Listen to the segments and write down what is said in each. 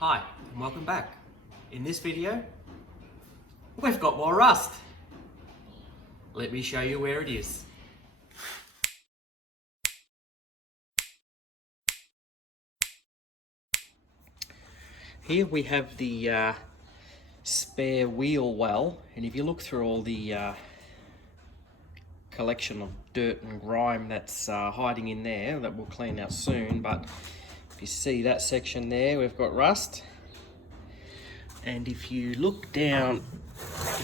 Hi, and welcome back. In this video, we've got more rust. Let me show you where it is. Here we have the spare wheel well, and if you look through all the collection of dirt and grime that's hiding in there, that we'll clean out soon, but if you see that section there, we've got rust. And if you look down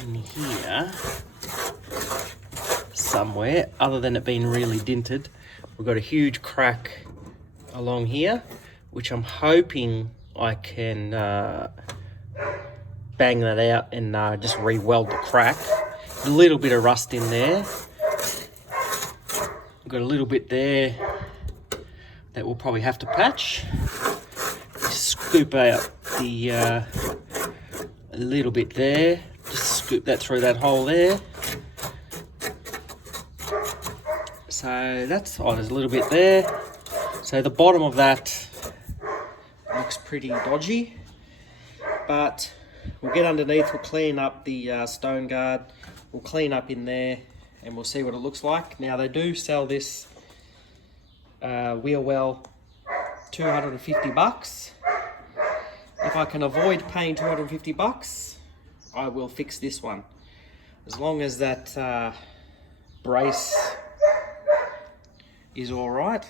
in here somewhere, other than it being really dinted, we've got a huge crack along here, which I'm hoping I can bang that out and just re-weld the crack. A little bit of rust in there. We've got a little bit there that we'll probably have to patch. Scoop out the a little bit there. Just scoop that through that hole there. So that's, oh, there's a little bit there. So the bottom of that looks pretty dodgy, but we'll get underneath, we'll clean up the stone guard, we'll clean up in there, and we'll see what it looks like. Now they do sell this wheel well 250 bucks. If I can avoid paying 250 bucks, I will fix this one. As long as that brace is all right,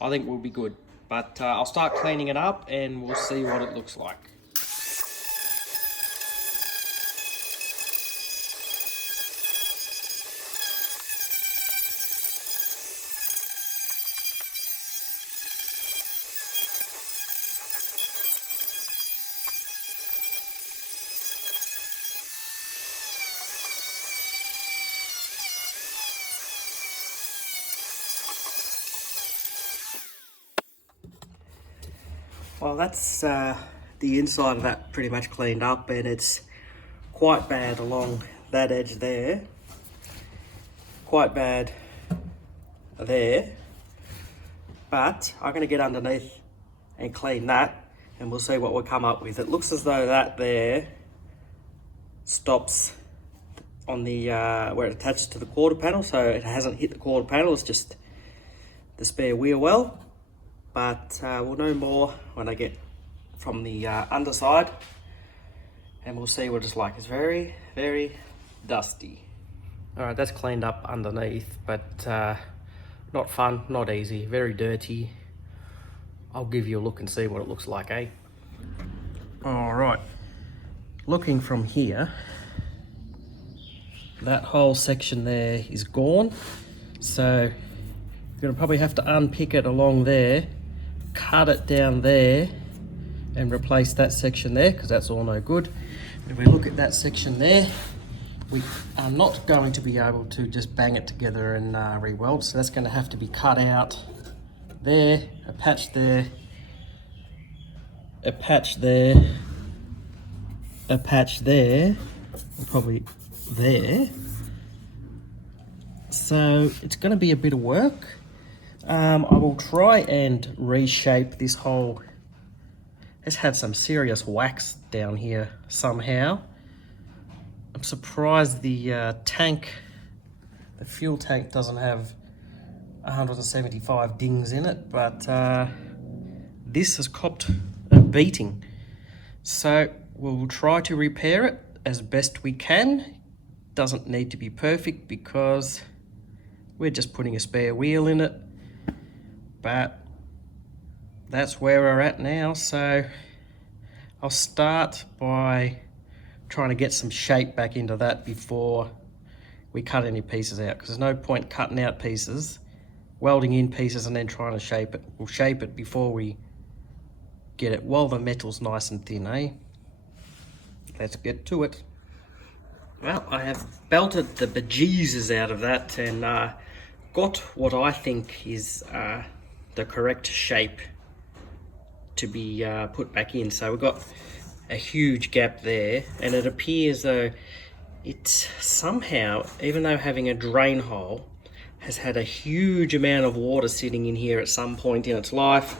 I think we'll be good. But I'll start cleaning it up and we'll see what it looks like. Well, that's the inside of that pretty much cleaned up, and it's quite bad along that edge there. Quite bad there. But I'm going to get underneath and clean that, and we'll see what we'll come up with. It looks as though that there stops on the where it attaches to the quarter panel, so it hasn't hit the quarter panel, it's just the spare wheel well. But we'll know more when I get from the underside, and we'll see what it's like. It's very, very dusty. All right, that's cleaned up underneath, but not fun, not easy, very dirty. I'll give you a look and see what it looks like, eh? All right, looking from here, that whole section there is gone. So you're gonna probably have to unpick it along there, cut it down there, and replace that section there, because that's all no good. If we look at that section there, we are not going to be able to just bang it together and re-weld, so that's going to have to be cut out there, a patch there, a patch there, a patch there, and probably there. So it's going to be a bit of work. I will try and reshape this whole. It's had some serious wax down here somehow. I'm surprised the tank, the fuel tank, doesn't have 175 dings in it, but this has copped a beating. So we'll try to repair it as best we can. Doesn't need to be perfect because we're just putting a spare wheel in it. But that's where we're at now, so I'll start by trying to get some shape back into that before we cut any pieces out, because there's no point cutting out pieces, welding in pieces, and then trying to shape it. We'll shape it before we get it while the metal's nice and thin, eh? Let's get to it. Well, I have belted the bejesus out of that and got what I think is the correct shape to be put back in. So we've got a huge gap there, and it appears though it somehow, even though having a drain hole, has had a huge amount of water sitting in here at some point in its life,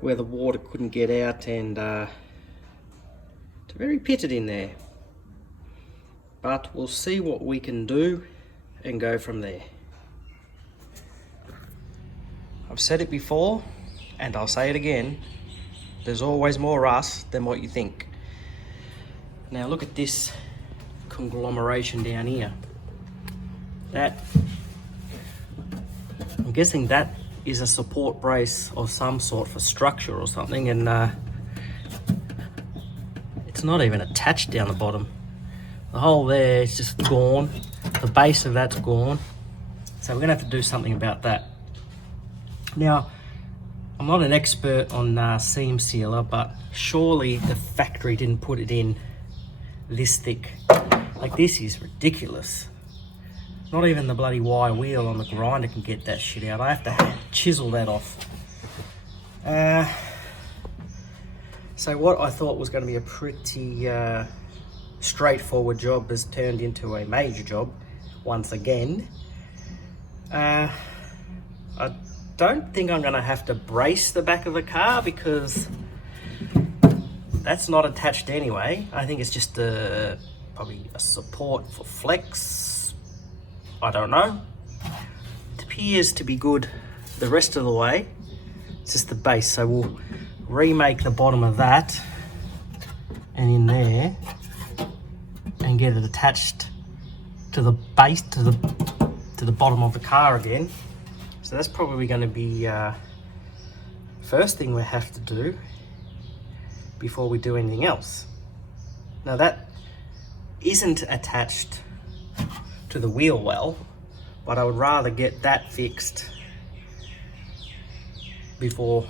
where the water couldn't get out, and it's very pitted in there. But we'll see what we can do and go from there. I've said it before and I'll say it again, there's always more rust than what you think. Now look at this conglomeration down here. That, I'm guessing that is a support brace of some sort for structure or something, and it's not even attached down the bottom. The hole there is just gone, the base of that's gone, so we're gonna have to do something about that. Now, I'm not an expert on seam sealer, but surely the factory didn't put it in this thick. Like, this is ridiculous. Not even the bloody wire wheel on the grinder can get that shit out. I have to chisel that off. So what I thought was going to be a pretty straightforward job has turned into a major job once again. I don't think I'm going to have to brace the back of the car because that's not attached anyway. I think it's just probably a support for flex. I don't know. It appears to be good the rest of the way. It's just the base, so we'll remake the bottom of that and in there and get it attached to the base, to the bottom of the car again. So that's probably going to be first thing we have to do before we do anything else. Now that isn't attached to the wheel well, but I would rather get that fixed before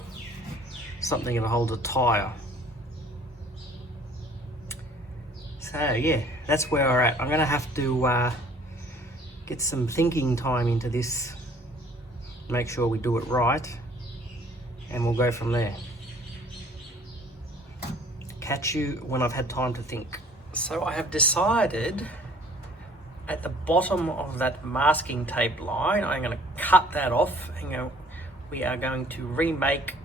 something that holds a tyre. So yeah, that's where we're at. I'm going to have to get some thinking time into this, make sure we do it right, and we'll go from there. Catch you when I've had time to think. So I have decided at the bottom of that masking tape line, I'm going to cut that off and we are going to remake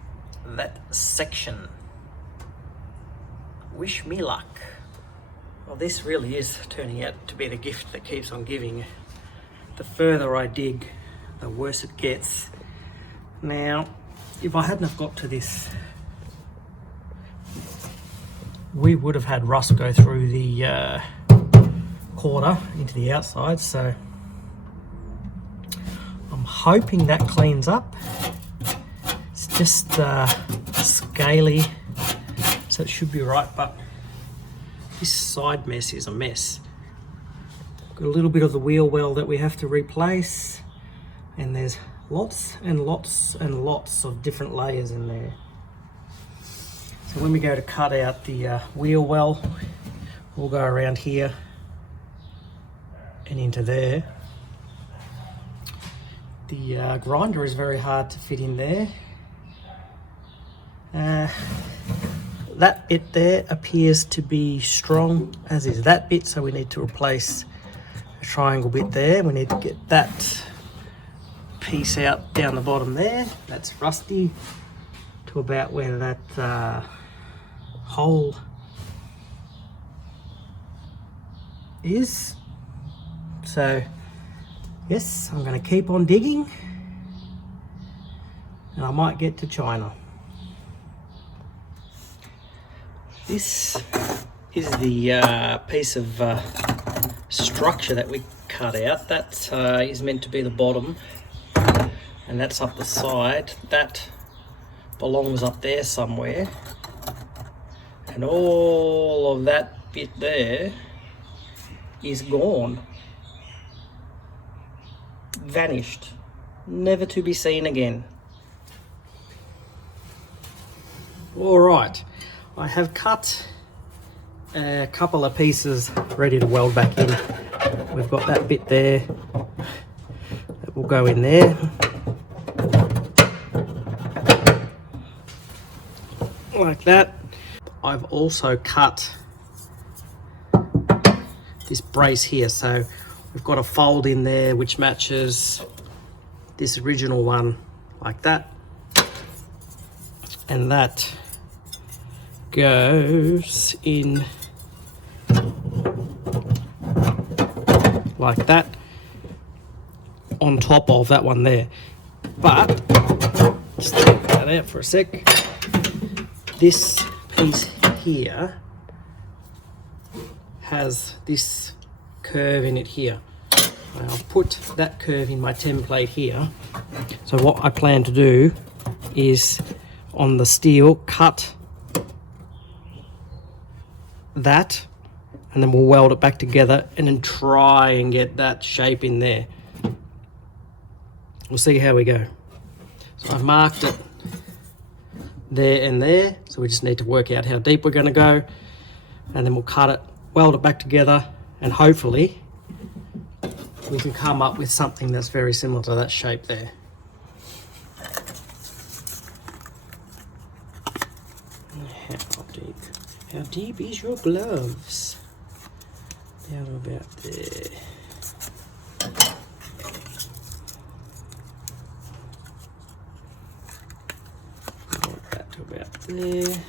that section. Wish me luck. Well, this really is turning out to be the gift that keeps on giving. The further I dig, the worse it gets. Now, if I hadn't have got to this, we would have had rust go through the quarter into the outside, so I'm hoping that cleans up. It's just scaly, so it should be right, but this side mess is a mess. Got a little bit of the wheel well that we have to replace, and there's lots and lots and lots of different layers in there. So when we go to cut out the wheel well, we'll go around here and into there. The grinder is very hard to fit in there. That bit there appears to be strong, as is that bit, so we need to replace a triangle bit there. We need to get that piece out down the bottom there. That's rusty to about where that hole is. So yes, I'm going to keep on digging and I might get to China. This is the piece of structure that we cut out. That is meant to be the bottom, and that's up the side. That belongs up there somewhere, and all of that bit there is gone, vanished, never to be seen again. All right, I have cut a couple of pieces ready to weld back in. We've got that bit there that will go in there. Like that. I've also cut this brace here, so we've got a fold in there which matches this original one like that. and that goes in like that on top of that one there. But just take that out for a sec. This piece here has this curve in it here. I'll put that curve in my template here. So what I plan to do is on the steel cut that, and then we'll weld it back together and then try and get that shape in there. We'll see how we go. So I've marked it there and there, so we just need to work out how deep we're going to go, and then we'll cut it, weld it back together, and hopefully we can come up with something that's very similar to that shape there. How deep is your gloves? Down about there. Like that to about there.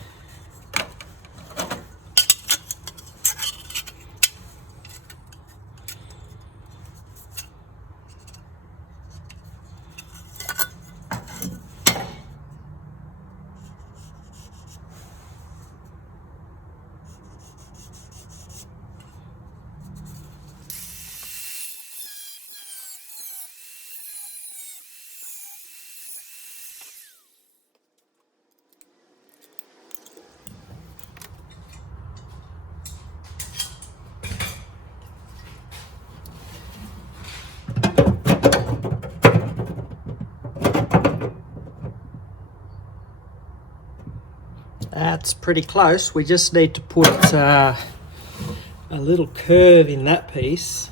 That's pretty close. We just need to put a little curve in that piece.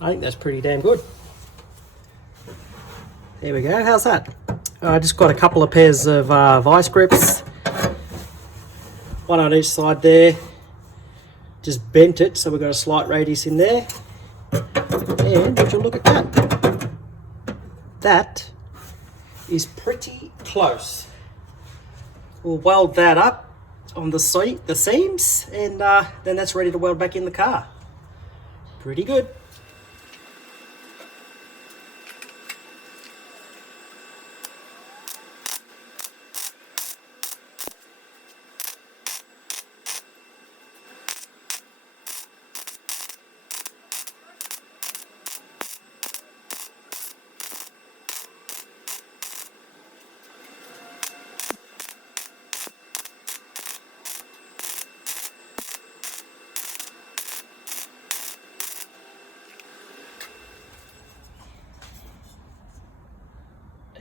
I think that's pretty damn good. There we go. How's that? I just got a couple of pairs of vice grips, one on each side there. Just bent it so we've got a slight radius in there. And would you look at that? That is pretty close. We'll weld that up on the seams, and then that's ready to weld back in the car. Pretty good.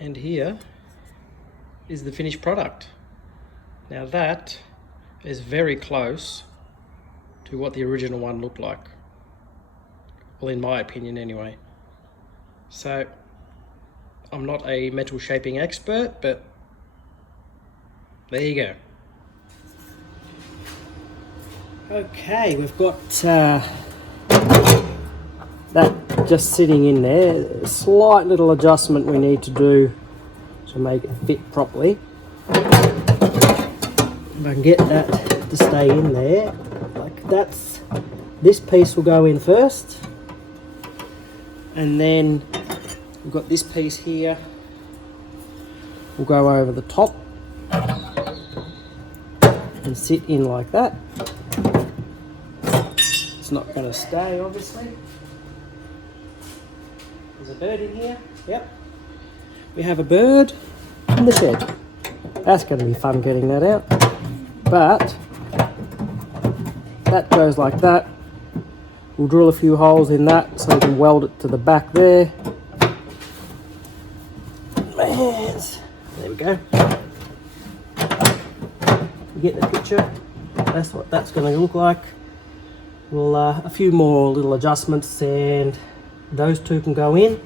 And here is the finished product. Now that is very close to what the original one looked like. Well, in my opinion anyway. So I'm not a metal shaping expert, but there you go. Okay, we've got that just sitting in there. A slight little adjustment we need to do to make it fit properly. If I can get that to stay in there, like that's, this piece will go in first, and then we've got this piece here will go over the top and sit in like that. It's not going to stay, obviously. There's a bird in here. Yep. We have a bird in the shed. That's going to be fun getting that out. But that goes like that. We'll drill a few holes in that so we can weld it to the back there. And there we go. You get the picture. That's what that's going to look like. We'll a few more little adjustments, and those two can go in,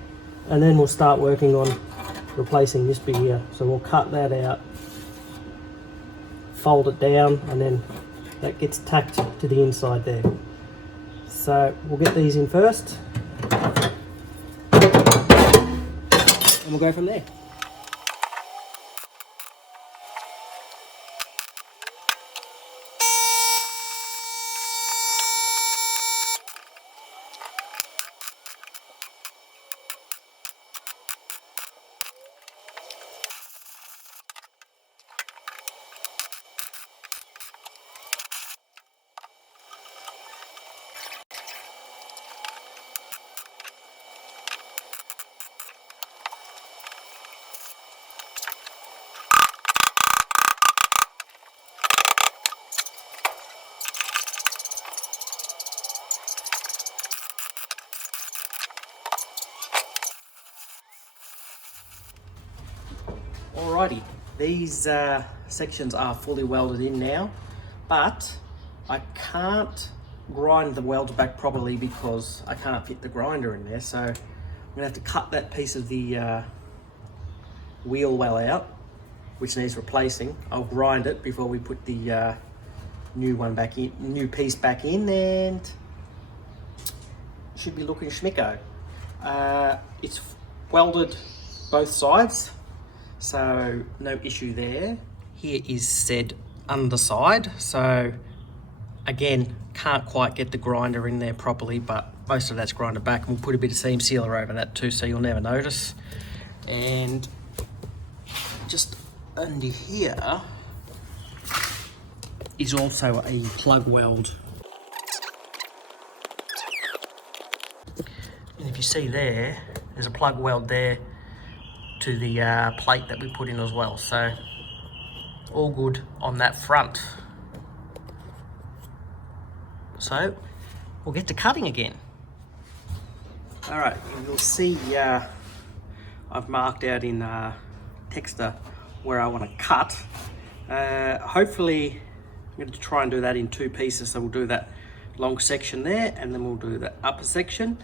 and then we'll start working on replacing this bit here. So we'll cut that out, fold it down, and then that gets tacked to the inside there. So we'll get these in first, and we'll go from there. Alrighty, these sections are fully welded in now, but I can't grind the welds back properly because I can't fit the grinder in there, so I'm gonna have to cut that piece of the wheel well out, which needs replacing. I'll grind it before we put the new one back in, new piece back in, and it should be looking schmicko. It's welded both sides, so no issue there. Here is said underside, so again, can't quite get the grinder in there properly, but most of that's grinded back, and we'll put a bit of seam sealer over that too, so you'll never notice. And just under here is also a plug weld. And if you see there, there's a plug weld there to the plate that we put in as well. So all good on that front. So we'll get to cutting again. All right, you'll see I've marked out in texture where I want to cut. Hopefully I'm going to try and do that in two pieces. So we'll do that long section there, and then we'll do the upper section.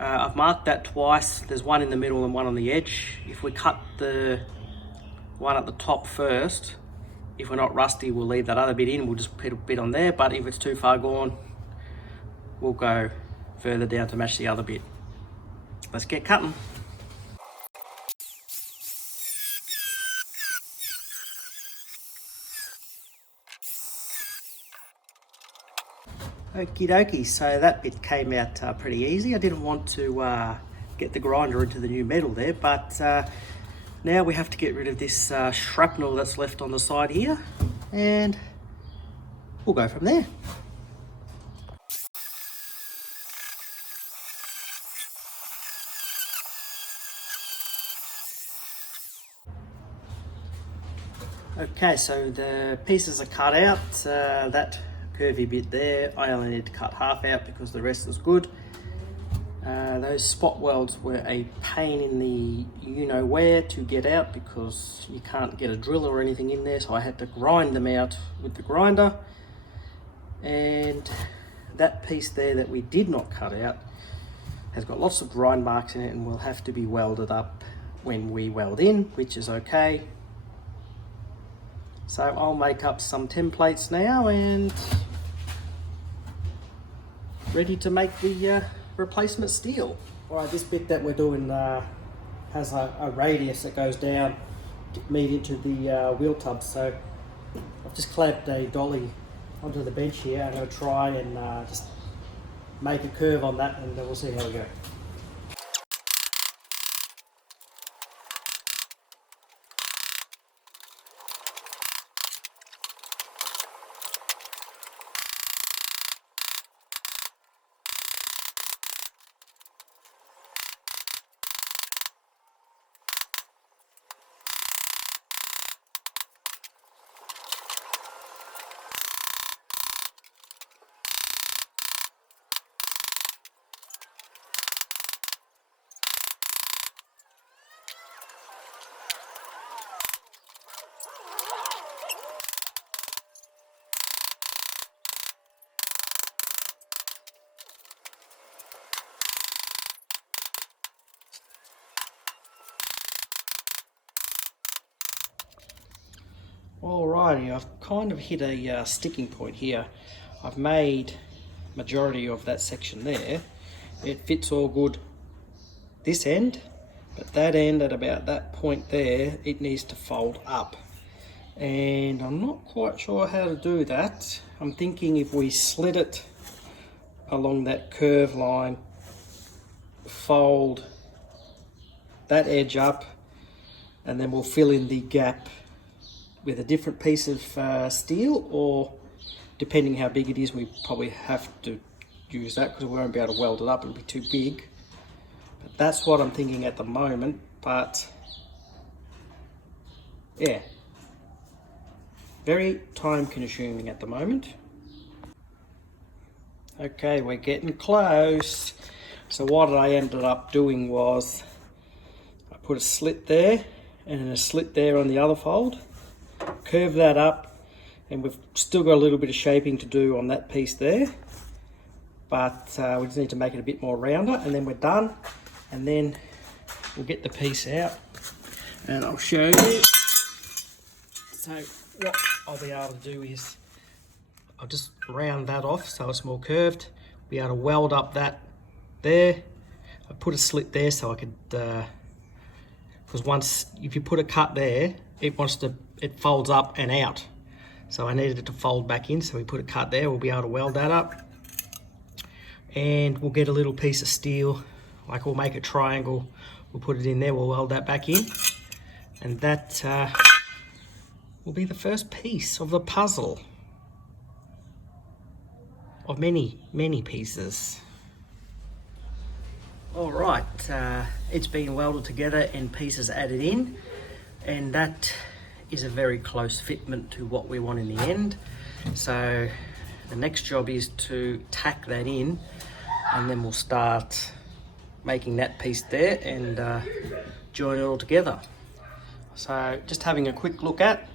I've marked that twice. There's one in the middle and one on the edge. If we cut the one at the top first, if we're not rusty, we'll leave that other bit in. We'll just put a bit on there, but if it's too far gone, we'll go further down to match the other bit. Let's get cutting. Okie dokie, so that bit came out pretty easy. I didn't want to get the grinder into the new metal there, but now we have to get rid of this shrapnel that's left on the side here, and we'll go from there. Okay, so the pieces are cut out. That curvy bit there, I only need to cut half out because the rest is good. Those spot welds were a pain in the you-know-where to get out because you can't get a drill or anything in there, so I had to grind them out with the grinder. And that piece there that we did not cut out has got lots of grind marks in it and will have to be welded up when we weld in, which is okay. So I'll make up some templates now and ready to make the replacement steel. All right, this bit that we're doing has a radius that goes down to meet into the wheel tub. So I've just clamped a dolly onto the bench here. I'm going to try and just make a curve on that, and then we'll see how we go. Alrighty, I've kind of hit a sticking point here. I've made majority of that section there. It fits all good this end, but that end at about that point there, it needs to fold up. And I'm not quite sure how to do that. I'm thinking if we slit it along that curve line, fold that edge up, and then we'll fill in the gap with a different piece of steel, or depending how big it is, we probably have to use that because we won't be able to weld it up, it'll be too big. But that's what I'm thinking at the moment. But yeah, very time consuming at the moment. Okay, we're getting close. So what I ended up doing was I put a slit there, and a slit there on the other fold. Curve that up, and we've still got a little bit of shaping to do on that piece there, but we just need to make it a bit more rounder, and then we're done. And then we'll get the piece out and I'll show you. So what I'll be able to do is I'll just round that off so it's more curved, be able to weld up that there. I put a slit there so I could, because once, if you put a cut there, it folds up and out. So I needed it to fold back in, so we put a cut there. We'll be able to weld that up. And we'll get a little piece of steel, like we'll make a triangle, we'll put it in there, we'll weld that back in. And that will be the first piece of the puzzle of many, many pieces. All right, it's been welded together and pieces added in, and that is a very close fitment to what we want in the end. So the next job is to tack that in, and then we'll start making that piece there and join it all together. So just having a quick look at,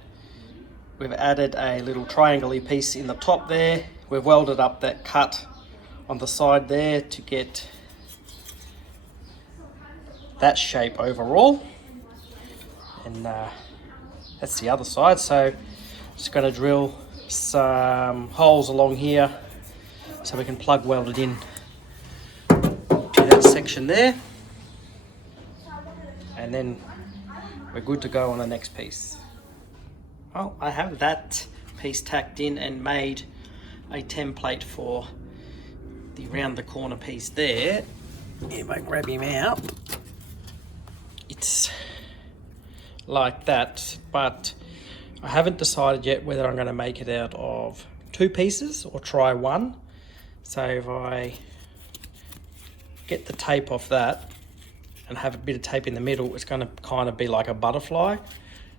we've added a little triangle-y piece in the top there. We've welded up that cut on the side there to get that shape overall, and that's the other side. So just going to drill some holes along here so we can plug weld it in to that section there, and then we're good to go on the next piece. Well, I have that piece tacked in and made a template for the round the corner piece there. If I grab him out, it's like that, but I haven't decided yet whether I'm going to make it out of 2 pieces or try 1. So if I get the tape off that and have a bit of tape in the middle, it's going to kind of be like a butterfly.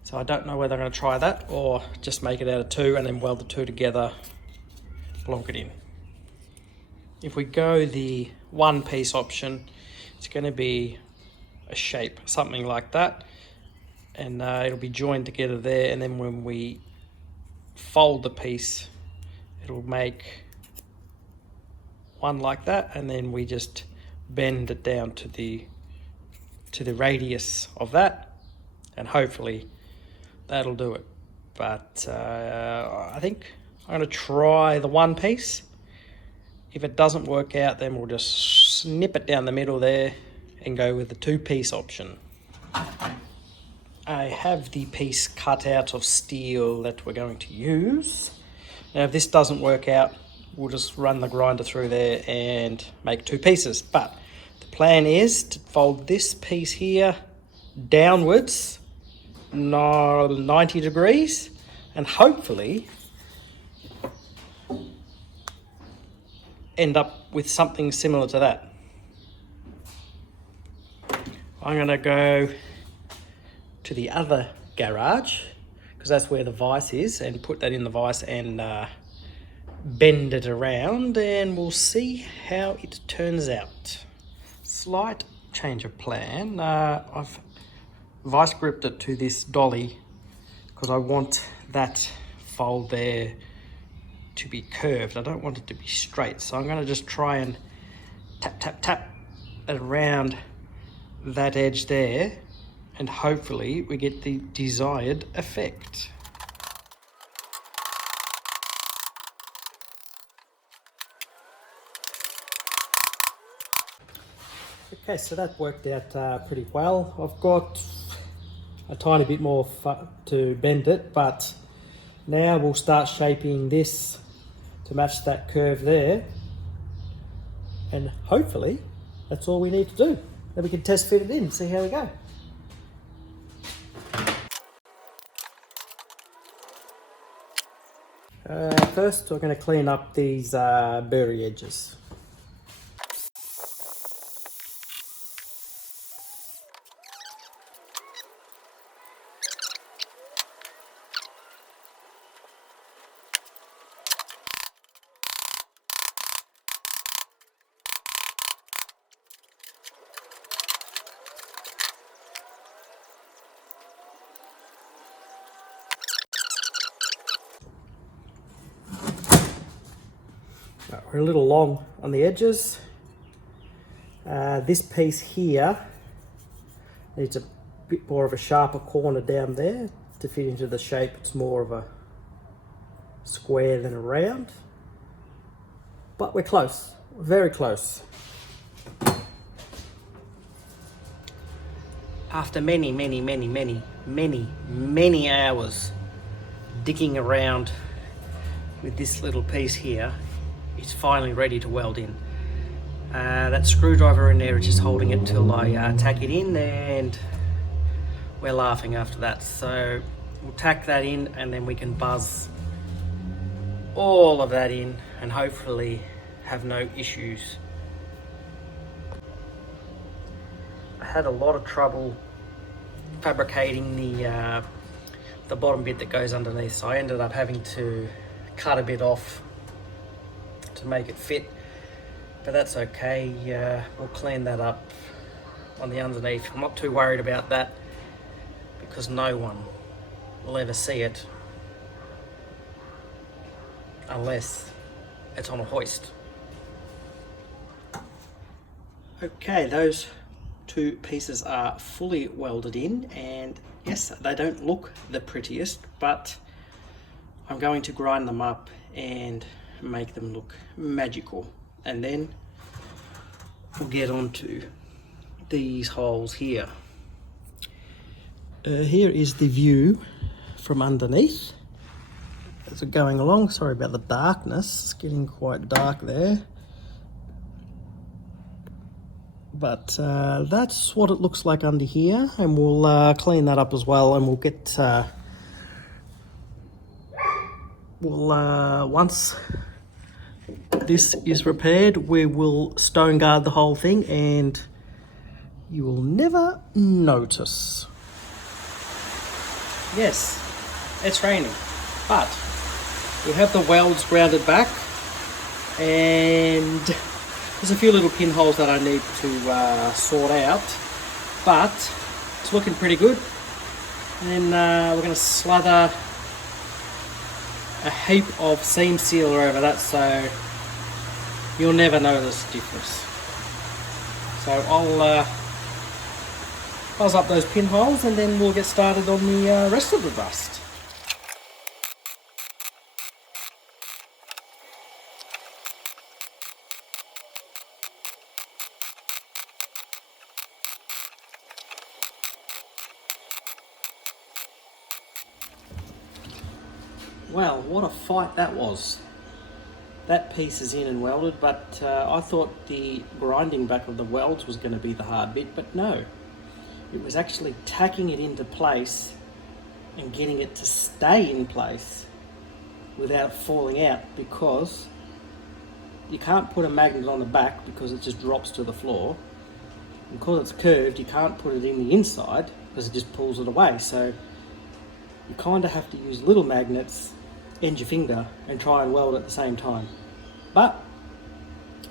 So I don't know whether I'm going to try that or just make it out of 2 and then weld the 2 together, block it in. If we go the 1 piece option, it's going to be a shape, something like that, and it'll be joined together there, and then when we fold the piece, it'll make one like that, and then we just bend it down to the radius of that, and hopefully that'll do it. But I think I'm going to try the 1 piece. If it doesn't work out, then we'll just snip it down the middle there and go with the 2 piece option. I have the piece cut out of steel that we're going to use. Now if this doesn't work out, we'll just run the grinder through there and make 2 pieces. But the plan is to fold this piece here downwards 90 degrees, and hopefully end up with something similar to that. I'm going to go to the other garage, because that's where the vise is, and put that in the vise and bend it around, and we'll see how it turns out. Slight change of plan. I've vice gripped it to this dolly because I want that fold there to be curved. I don't want it to be straight, so I'm going to just try and tap it around that edge there, and hopefully we get the desired effect. Okay, so that worked out pretty well. I've got a tiny bit more to bend it, but now we'll start shaping this to match that curve there, and hopefully that's all we need to do. Then we can test fit it in, see how we go. First we're going to clean up these burry edges. We're a little long on the edges. This piece here needs a bit more of a sharper corner down there to fit into the shape. It's more of a square than a round, but we're close, very close. After many hours digging around with this little piece here, it's finally ready to weld in. That screwdriver in there is just holding it till I tack it in, and we're laughing after that. So we'll tack that in and then we can buzz all of that in and hopefully have no issues. I had a lot of trouble fabricating the bottom bit that goes underneath, so I ended up having to cut a bit off to make it fit, but that's okay. We'll clean that up on the underneath. I'm not too worried about that because no one will ever see it unless it's on a hoist. Okay, those two pieces are fully welded in, and yes, they don't look the prettiest, but I'm going to grind them up and make them look magical. And then we'll get on to these holes here. Here is the view from underneath as we're going along. Sorry about the darkness, it's getting quite dark there. But that's what it looks like under here, and we'll clean that up as well, and we'll get once this is repaired, we will stone guard the whole thing and you will never notice. Yes, it's raining, but we have the welds grounded back, and there's a few little pinholes that I need to sort out, but it's looking pretty good. And then we're going to slather a heap of seam sealer over that, so you'll never notice the difference. So I'll buzz up those pinholes and then we'll get started on the rest of the rust. Well, what a fight that was. That piece is in and welded, but I thought the grinding back of the welds was going to be the hard bit, but no. It was actually tacking it into place and getting it to stay in place without falling out, because you can't put a magnet on the back because it just drops to the floor. And because it's curved, you can't put it in the inside because it just pulls it away. So you kind of have to use little magnets, end your finger, and try and weld at the same time. But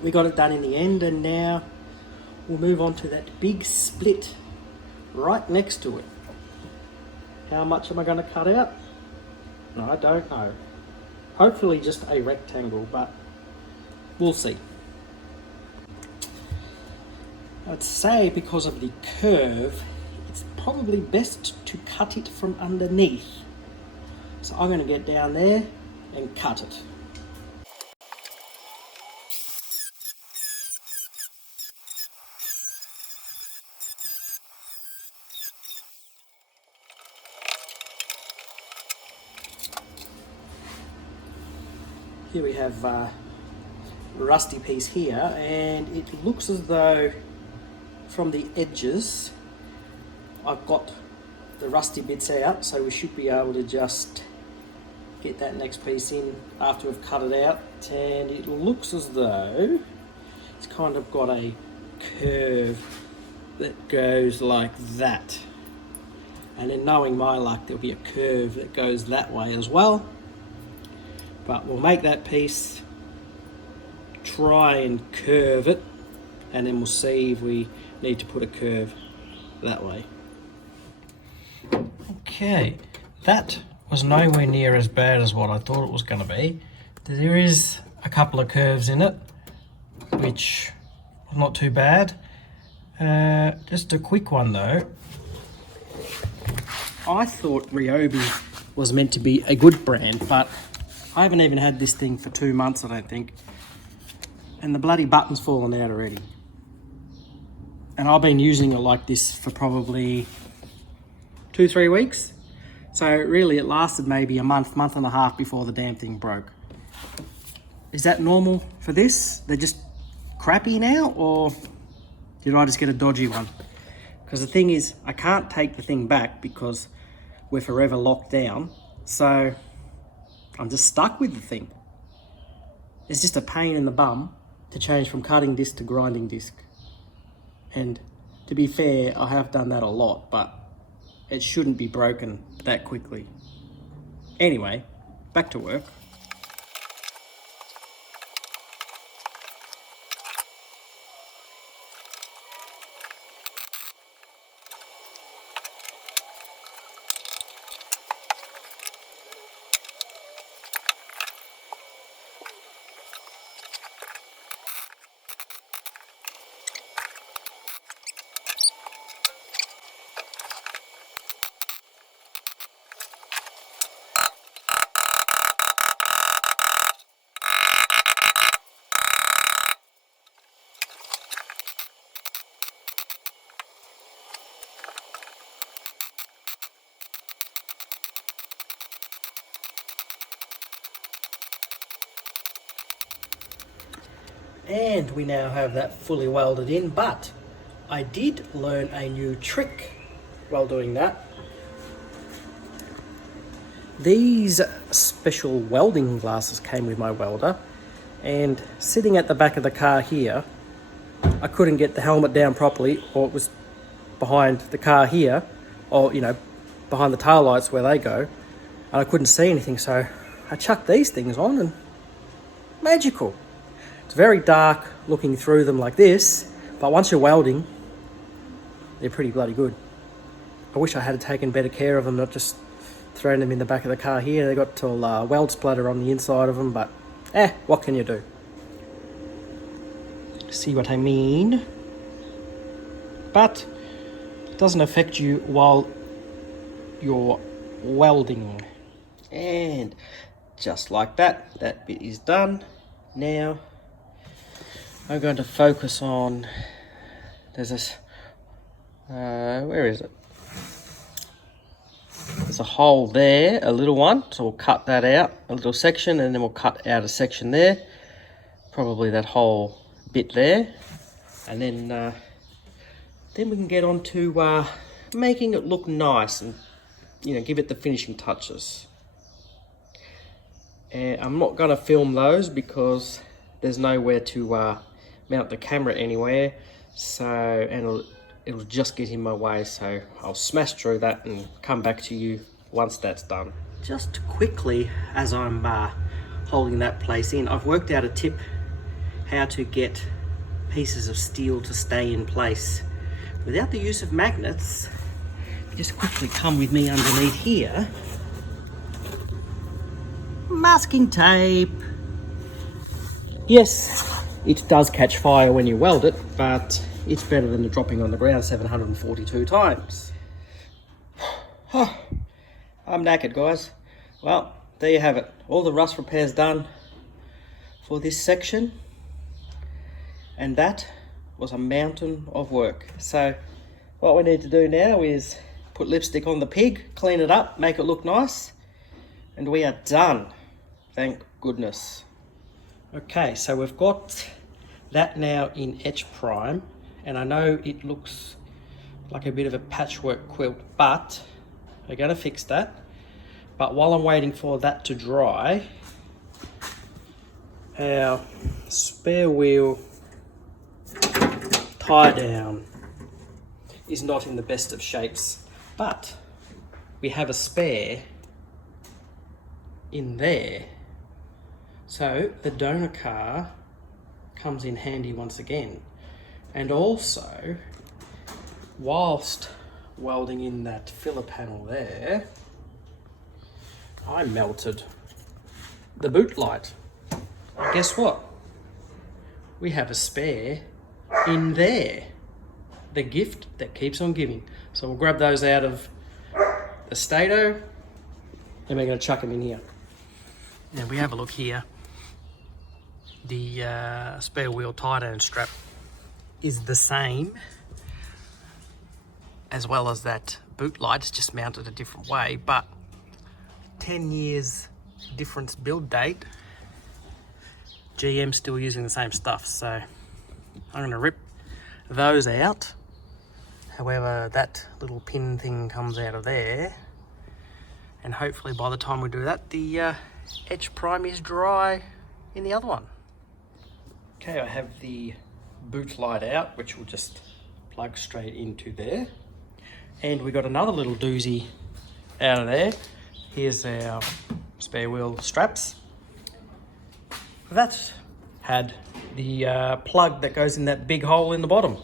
we got it done in the end, and now we'll move on to that big split right next to it. How much am I going to cut out? No, I don't know. Hopefully just a rectangle, but we'll see. I'd say because of the curve, it's probably best to cut it from underneath. So I'm going to get down there and cut it. Here we have a rusty piece here, and it looks as though from the edges I've got the rusty bits out, so we should be able to just get that next piece in after we've cut it out. And it looks as though it's kind of got a curve that goes like that, and then knowing my luck there'll be a curve that goes that way as well. But we'll make that piece, try and curve it, and then we'll see if we need to put a curve that way. Okay, that was nowhere near as bad as what I thought it was going to be. There is a couple of curves in it, which was not too bad. Just a quick one though. I thought Ryobi was meant to be a good brand, but I haven't even had this thing for 2 months, I don't think. And the bloody button's fallen out already. And I've been using it like this for probably 2-3 weeks. So really it lasted maybe a month and a half before the damn thing broke. Is that normal for this? They're just crappy now, or did I just get a dodgy one? Because the thing is, I can't take the thing back because we're forever locked down. So I'm just stuck with the thing. It's just a pain in the bum to change from cutting disc to grinding disc. And to be fair, I have done that a lot, but it shouldn't be broken that quickly. Anyway, back to work. And we now have that fully welded in, but I did learn a new trick while doing that. These special welding glasses came with my welder, and sitting at the back of the car here, I couldn't get the helmet down properly, or it was behind the car here, or behind the tail lights where they go, and I couldn't see anything, so I chucked these things on and magical. It's very dark looking through them like this, but once you're welding, they're pretty bloody good. I wish I had taken better care of them, not just thrown them in the back of the car here. They got all weld splatter on the inside of them, but what can you do? See what I mean? But it doesn't affect you while you're welding. And just like that, that bit is done. Now I'm going to focus on, there's this, where is it? There's a hole there, a little one, so we'll cut that out, a little section, and then we'll cut out a section there, probably that whole bit there, and then we can get on to making it look nice and give it the finishing touches. And I'm not going to film those because there's nowhere to mount the camera anywhere, so and it'll just get in my way, so I'll smash through that and come back to you once that's done. Just quickly, as I'm holding that place in, I've worked out a tip how to get pieces of steel to stay in place without the use of magnets. Just quickly come with me underneath here. Masking tape. Yes, it does catch fire when you weld it, but it's better than dropping on the ground 742 times. Oh, I'm knackered, guys. Well, there you have it. All the rust repairs done for this section. And that was a mountain of work. So what we need to do now is put lipstick on the pig, clean it up, make it look nice, and we are done. Thank goodness. Okay, so we've got that now in etch prime, and I know it looks like a bit of a patchwork quilt, but we're going to fix that. But while I'm waiting for that to dry, our spare wheel tie down is not in the best of shapes, but we have a spare in there. So the donor car comes in handy once again. And also, whilst welding in that filler panel there, I melted the boot light. Guess what? We have a spare in there. The gift that keeps on giving. So we'll grab those out of the stato and we're going to chuck them in here. Now we have a look here. The spare wheel tie-down strap is the same, as well as that boot light. It's just mounted a different way, but 10 years difference build date. GM's still using the same stuff, so I'm going to rip those out. However, that little pin thing comes out of there, and hopefully by the time we do that, the etch prime is dry in the other one. Okay, I have the boot light out, which will just plug straight into there. And we got another little doozy out of there. Here's our spare wheel straps. That had the plug that goes in that big hole in the bottom.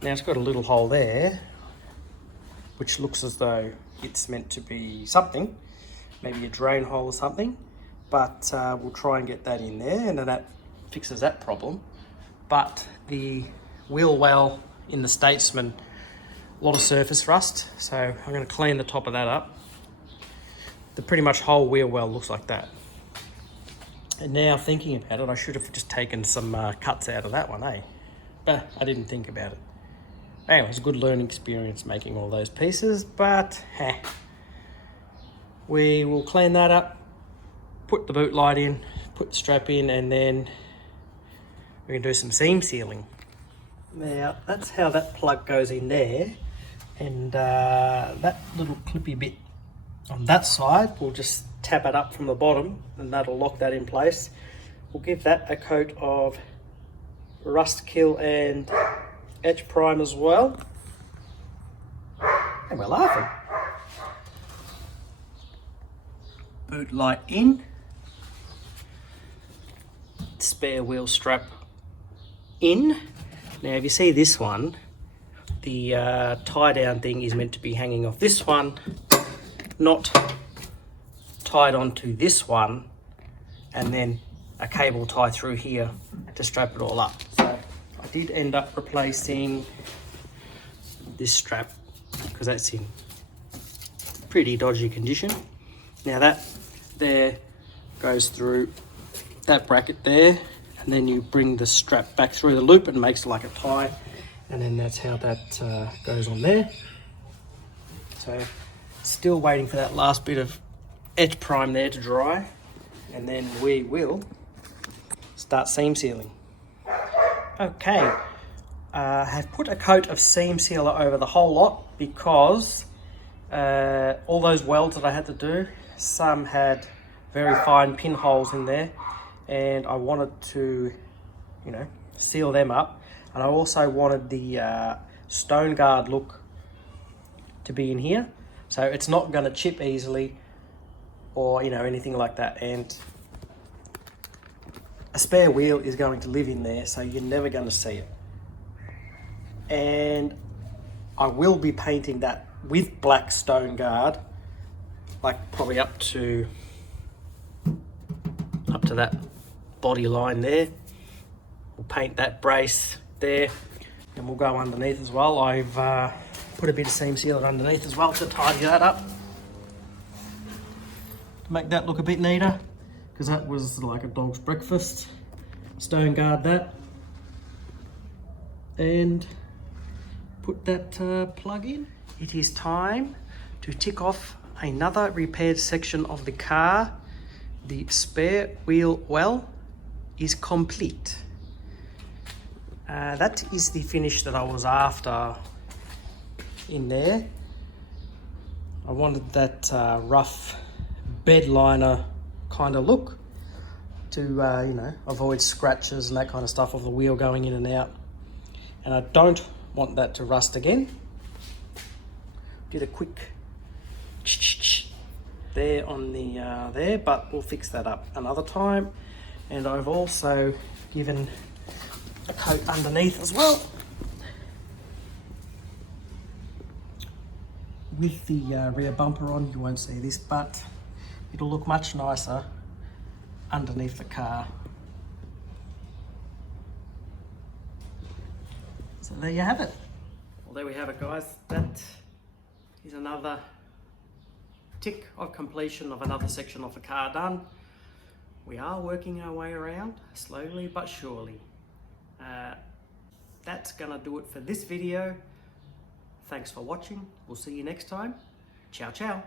Now it's got a little hole there, which looks as though it's meant to be something, maybe a drain hole or something, but we'll try and get that in there, and then that fixes that problem. But the wheel well in the Statesman, a lot of surface rust, so I'm going to clean the top of that up. The pretty much whole wheel well looks like that. And now thinking about it, I should have just taken some cuts out of that one, eh? But I didn't think about it. Anyway, it was a good learning experience making all those pieces, but we will clean that up, put the boot light in, put the strap in, and then we can do some seam sealing. Now, that's how that plug goes in there, and that little clippy bit on that side, we'll just tap it up from the bottom, and that'll lock that in place. We'll give that a coat of rust kill and etch prime as well, and we're laughing. Boot light in, spare wheel strap in. Now if you see this one, the tie down thing is meant to be hanging off this one, not tied onto this one, and then a cable tie through here to strap it all up. So I did end up replacing this strap because that's in pretty dodgy condition. Now that there goes through that bracket there, and then you bring the strap back through the loop and makes like a tie, and then that's how that goes on there. So still waiting for that last bit of etch prime there to dry, and then we will start seam sealing. Okay, I have put a coat of seam sealer over the whole lot because all those welds that I had to do, some had very fine pinholes in there, and I wanted to, you know, seal them up. And I also wanted the stone guard look to be in here, so it's not going to chip easily or, you know, anything like that. And a spare wheel is going to live in there, so you're never going to see it. And I will be painting that with black stone guard, like probably up to that body line there. We'll paint that brace there, and we'll go underneath as well. I've put a bit of seam sealer underneath as well to tidy that up, to make that look a bit neater, because that was like a dog's breakfast. Stone guard that, and put that plug in. It is time to tick off another repaired section of the car. The spare wheel well is complete. That is the finish that I was after in there. I wanted that rough bed liner kind of look to you know, avoid scratches and that kind of stuff of the wheel going in and out. And I don't want that to rust again. Did a quick there on the there, but we'll fix that up another time. And I've also given a coat underneath as well with the rear bumper on. You won't see this, but it'll look much nicer underneath the car So there you have it. Well, there we have it, guys. That is another tick of completion of another section of the car done. We are working our way around slowly but surely. That's gonna do it for this video. Thanks for watching. We'll see you next time. Ciao, ciao.